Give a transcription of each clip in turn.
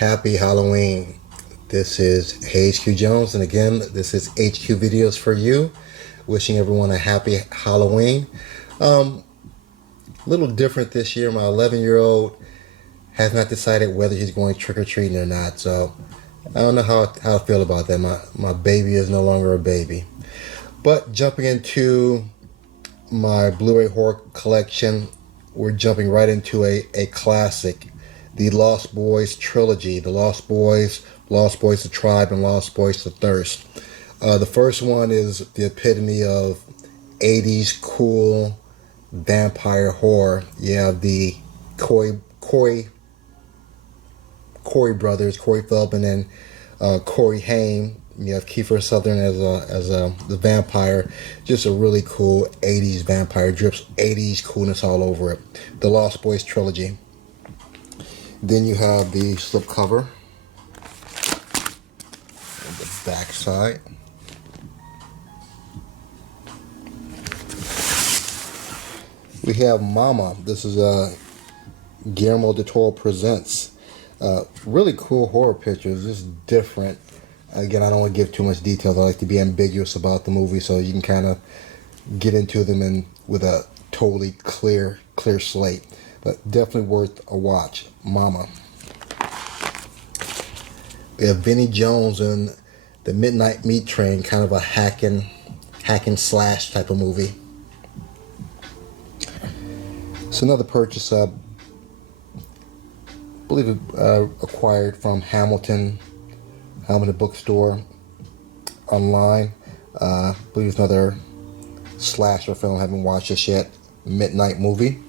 Happy Halloween. This is HQ Jones, and again, this is HQ Videos for you. Wishing everyone a happy Halloween. A little different this year. My 11-year-old has not decided whether he's going trick-or-treating or not, so I don't know how I feel about that. My baby is no longer a baby. But jumping into my Blu-ray horror collection, we're jumping right into a classic, the Lost Boys trilogy. The Lost Boys, the Tribe, and Lost Boys, the Thirst. The first one is the epitome of 80s cool vampire horror. You have the Corey brothers, Corey Feldman and Corey Haim. You have Kiefer Sutherland as the vampire. Just a really cool 80s vampire. Drips 80s coolness all over it. The Lost Boys trilogy. Then you have the slipcover on the back side. We have Mama. This is Guillermo del Toro Presents. Really cool horror pictures. This is different. Again, I don't want to give too much details. I like to be ambiguous about the movie so you can kind of get into them with a totally clear slate. But definitely worth a watch. Mama. We have Vinnie Jones and the Midnight Meat Train, kind of a hack and slash type of movie. It's another purchase I believe acquired from Hamilton Bookstore online. I believe it's another slasher film. I haven't watched this yet. Midnight movie.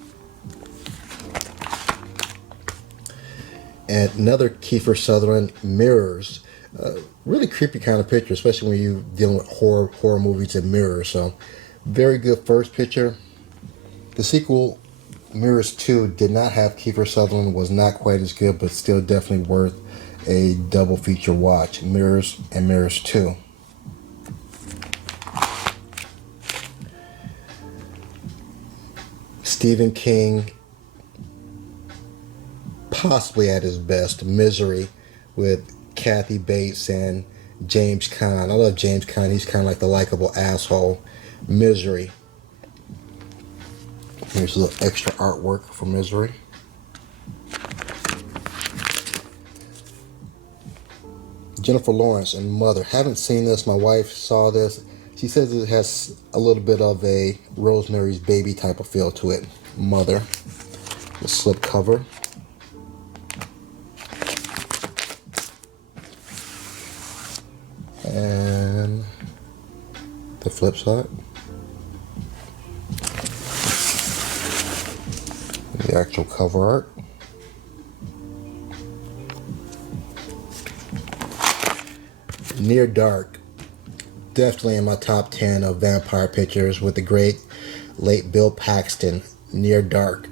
And another Kiefer Sutherland, Mirrors. Really creepy kind of picture, especially when you're dealing with horror movies and mirrors. So, very good first picture. The sequel, Mirrors 2, did not have Kiefer Sutherland, was not quite as good, but still definitely worth a double feature watch. Mirrors and Mirrors 2. Stephen King, possibly at his best, Misery, with Kathy Bates and James Caan. I love James Caan. He's kind of like the likable asshole. Misery. Here's a little extra artwork for Misery. Jennifer Lawrence and Mother. Haven't seen this. My wife saw this. She says it has a little bit of a Rosemary's Baby type of feel to it. Mother. The slip cover. And the flip side. The actual cover art. Near Dark. Definitely in my top 10 of vampire pictures with the great late Bill Paxton. Near Dark.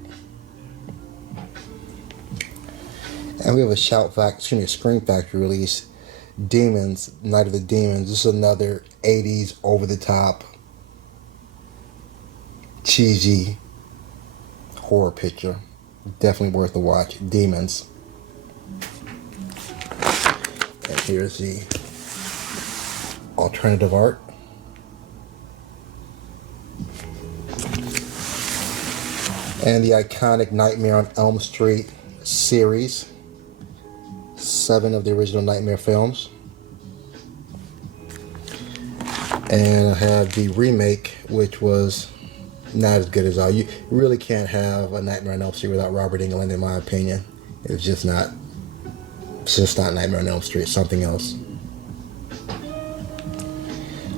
And we have a Scream Factory release. Demons, Night of the Demons. This is another 80s over-the-top cheesy horror picture. Definitely worth a watch. Demons. And here's the alternative art. And the iconic Nightmare on Elm Street series. 7 of the original Nightmare films. And I have the remake, which was not as good as all. You really can't have a Nightmare on Elm Street without Robert Englund, in my opinion. It's just not Nightmare on Elm Street. It's something else.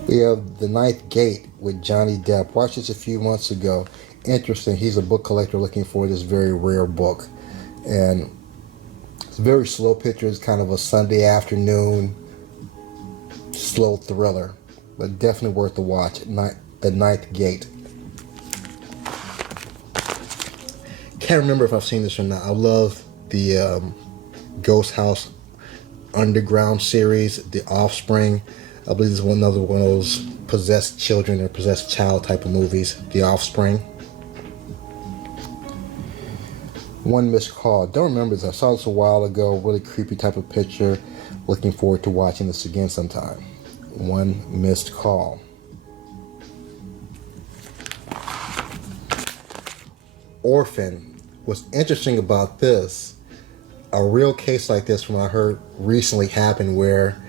We have The Ninth Gate with Johnny Depp. Watched this a few months ago. Interesting. He's a book collector looking for this very rare book. And it's a very slow picture. It's kind of a Sunday afternoon slow thriller. But definitely worth the watch. The Ninth Gate. Can't remember if I've seen this or not. I love the Ghost House Underground series, The Offspring. I believe this is another one of those possessed children or possessed child type of movies. The Offspring. One Missed Call. Don't remember this. I saw this a while ago. Really creepy type of picture. Looking forward to watching this again sometime. One Missed Call. Orphan. What's interesting about this, a real case like this from I heard recently happened where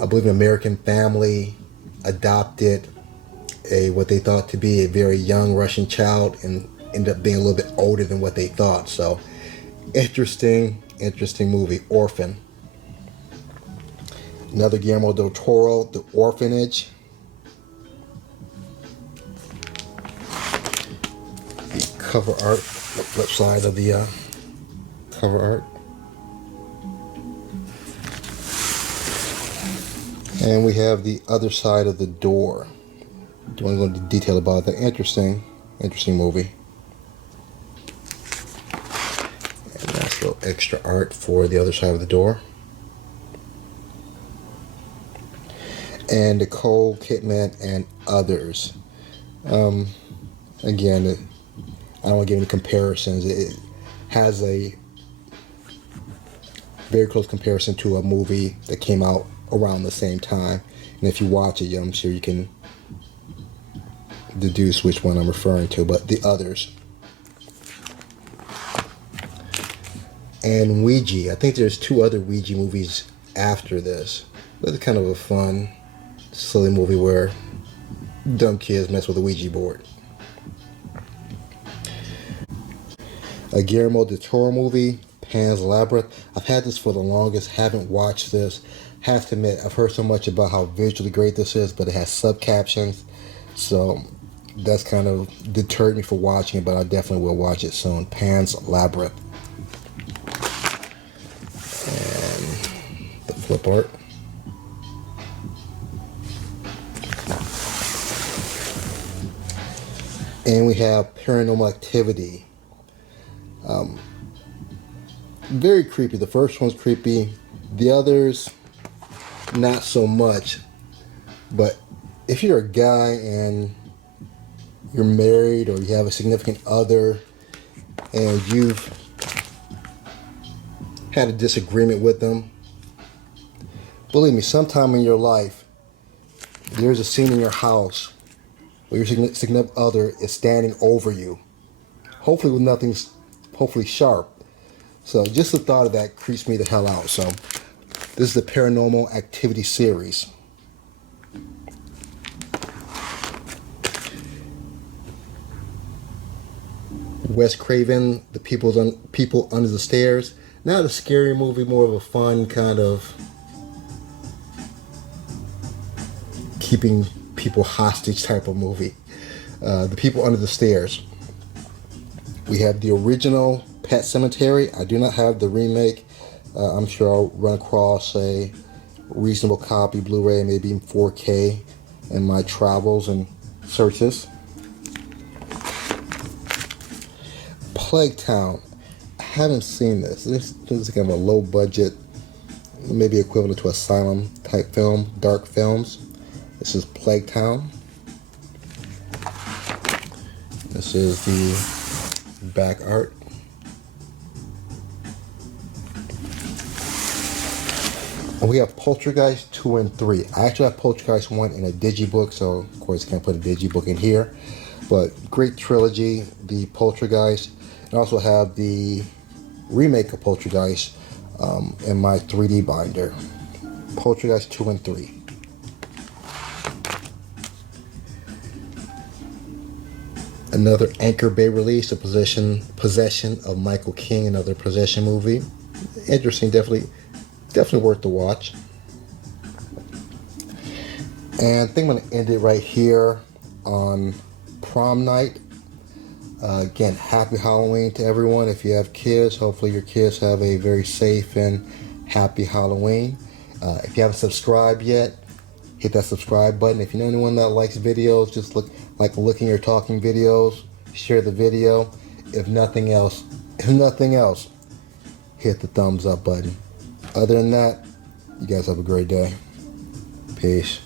I believe an American family adopted what they thought to be a very young Russian child and ended up being a little bit older than what they thought. So interesting movie, Orphan. Another Guillermo del Toro, The Orphanage. The cover art, the flip side of the cover art. And we have The Other Side of the Door. Don't want to go into detail about that. Interesting movie. And that's a little extra art for The Other Side of the Door. And Nicole Kidman and Others. Again, I don't want to give any comparisons. It has a very close comparison to a movie that came out around the same time. And if you watch it, I'm sure you can deduce which one I'm referring to, but The Others. And Ouija. I think there's 2 other Ouija movies after this. But it's kind of a fun, silly movie where dumb kids mess with a Ouija board. A Guillermo del Toro movie, Pan's Labyrinth. I've had this for the longest, haven't watched this. Have to admit, I've heard so much about how visually great this is, but it has subcaptions. So that's kind of deterred me from watching it, but I definitely will watch it soon. Pan's Labyrinth. And the flip art. And we have Paranormal Activity. Very creepy. The first one's creepy. The others, not so much. But if you're a guy and you're married or you have a significant other and you've had a disagreement with them, believe me, sometime in your life, there's a scene in your house where your significant other is standing over you. Hopefully with nothing's sharp. So just the thought of that creeps me the hell out. So this is the Paranormal Activity series. Wes Craven, The People Under the Stairs. Not a scary movie, more of a fun kind of keeping people hostage type of movie. The People Under the Stairs. We have the original Pet Sematary. I do not have the remake. I'm sure I'll run across a reasonable copy, Blu-ray, maybe in 4K in my travels and searches. Plague Town. I haven't seen this. This is kind of a low budget, maybe equivalent to Asylum type film, dark films. This is Plague Town. This is the back art. And we have Poltergeist 2 and 3. I actually have Poltergeist 1 in a digibook, so of course I can't put a digibook in here. But great trilogy, the Poltergeist. And I also have the remake of Poltergeist in my 3D binder. Poltergeist 2 and 3. Another Anchor Bay release, The Possession of Michael King, another possession movie. Interesting, definitely worth the watch. And I think I'm going to end it right here on prom night. Again, happy Halloween to everyone. If you have kids, hopefully your kids have a very safe and happy Halloween. If you haven't subscribed yet, hit that subscribe button. If you know anyone that likes videos, just like looking or talking videos, share the video. If nothing else, hit the thumbs up button. Other than that, you guys have a great day. Peace.